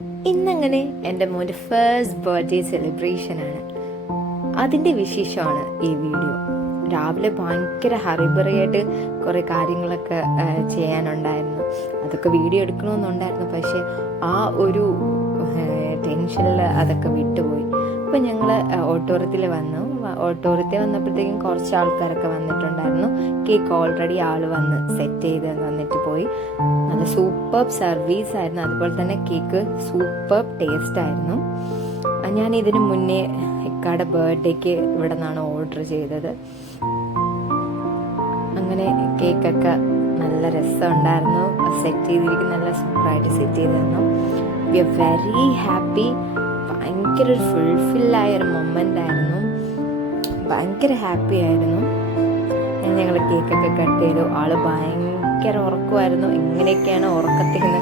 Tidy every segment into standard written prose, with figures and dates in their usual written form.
ഇന്നങ്ങനെ എൻ്റെ മോൻ്റെ ഫസ്റ്റ് ബർത്ത്ഡേ സെലിബ്രേഷനാണ്. അതിൻ്റെ വിശേഷമാണ് ഈ വീഡിയോ. രാവിലെ ഭയങ്കര ഹറിബറിയായിട്ട് കുറേ കാര്യങ്ങളൊക്കെ ചെയ്യാനുണ്ടായിരുന്നു. അതൊക്കെ വീഡിയോ എടുക്കണമെന്നുണ്ടായിരുന്നു. പക്ഷേ ആ ഒരു ടെൻഷനിൽ അതൊക്കെ വിട്ടുപോയി. അപ്പോൾ ഞങ്ങൾ ഓഡിറ്റോറിയത്തിൽ വന്നപ്പോഴത്തേക്കും കുറച്ച് ആൾക്കാരൊക്കെ വന്നിട്ടുണ്ടായിരുന്നു. കേക്ക് ഓൾറെഡി ആൾ വന്ന് സെറ്റ് ചെയ്ത് തന്നിട്ട് പോയി. നല്ല സൂപ്പർ സർവീസ് ആയിരുന്നു. അതുപോലെ തന്നെ കേക്ക് സൂപ്പർ ടേസ്റ്റ് ആയിരുന്നു. ഞാൻ ഇതിന് മുന്നേ ഇക്കാടെ ബർത്ത്ഡേക്ക് ഇവിടെ നിന്നാണ് ഓർഡർ ചെയ്തത്. അങ്ങനെ കേക്കൊക്കെ നല്ല രസമുണ്ടായിരുന്നു. സെറ്റ് ചെയ്തിരിക്കുന്ന നല്ല സൂപ്പറായിട്ട് സെറ്റ് ചെയ്ത് തന്നു. We are very happy. ഭയങ്കര ഒരു ഫുൾഫില്ലായൊരു മൊമെൻ്റ് ആയിരുന്നു. ഭയങ്കര ഹാപ്പി ആയിരുന്നു. ഞങ്ങൾ കേക്കൊക്കെ കട്ട് ചെയ്തു. ആൾ ഭയങ്കര ഉറക്കമായിരുന്നു. എങ്ങനെയൊക്കെയാണ് ഉറക്കത്തിൽ നിന്ന്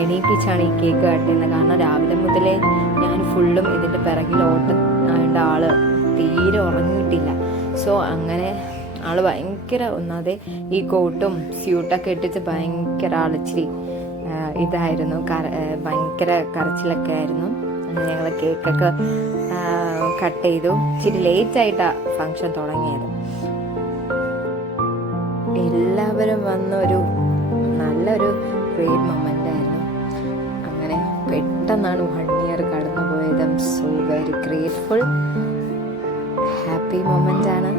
എണീപ്പിച്ചാണ് ഈ കേക്ക് കട്ട് ചെയ്യുന്നത്. കാരണം രാവിലെ മുതലേ ഞാൻ ഫുള്ളും ഇതിൻ്റെ പിറകിൽ ആയതുകൊണ്ട് ആൾ തീരെ ഉറങ്ങിയിട്ടില്ല. സോ അങ്ങനെ ആൾ ഭയങ്കര ഒന്നാതെ ഈ കോട്ടും സ്യൂട്ടൊക്കെ ഇട്ടിച്ച് ഭയങ്കര ആളിച്ചിരി ഇതായിരുന്നു. ഭയങ്കര കരച്ചിലൊക്കെ ആയിരുന്നു. ഞങ്ങൾ കേക്കൊക്കെ കട്ട് ചെയ്തു. ഇച്ചിരി ലേറ്റായിട്ടാണ് ഫങ്ഷൻ തുടങ്ങിയത്. എല്ലാവരും വന്നൊരു നല്ലൊരു ഗ്രേറ്റ് മൊമെൻ്റ് ആയിരുന്നു. അങ്ങനെ പെട്ടെന്നാണ് 1 ഇയർ കടന്നു പോയത്. I M so very grateful. Happy moment ആണ്.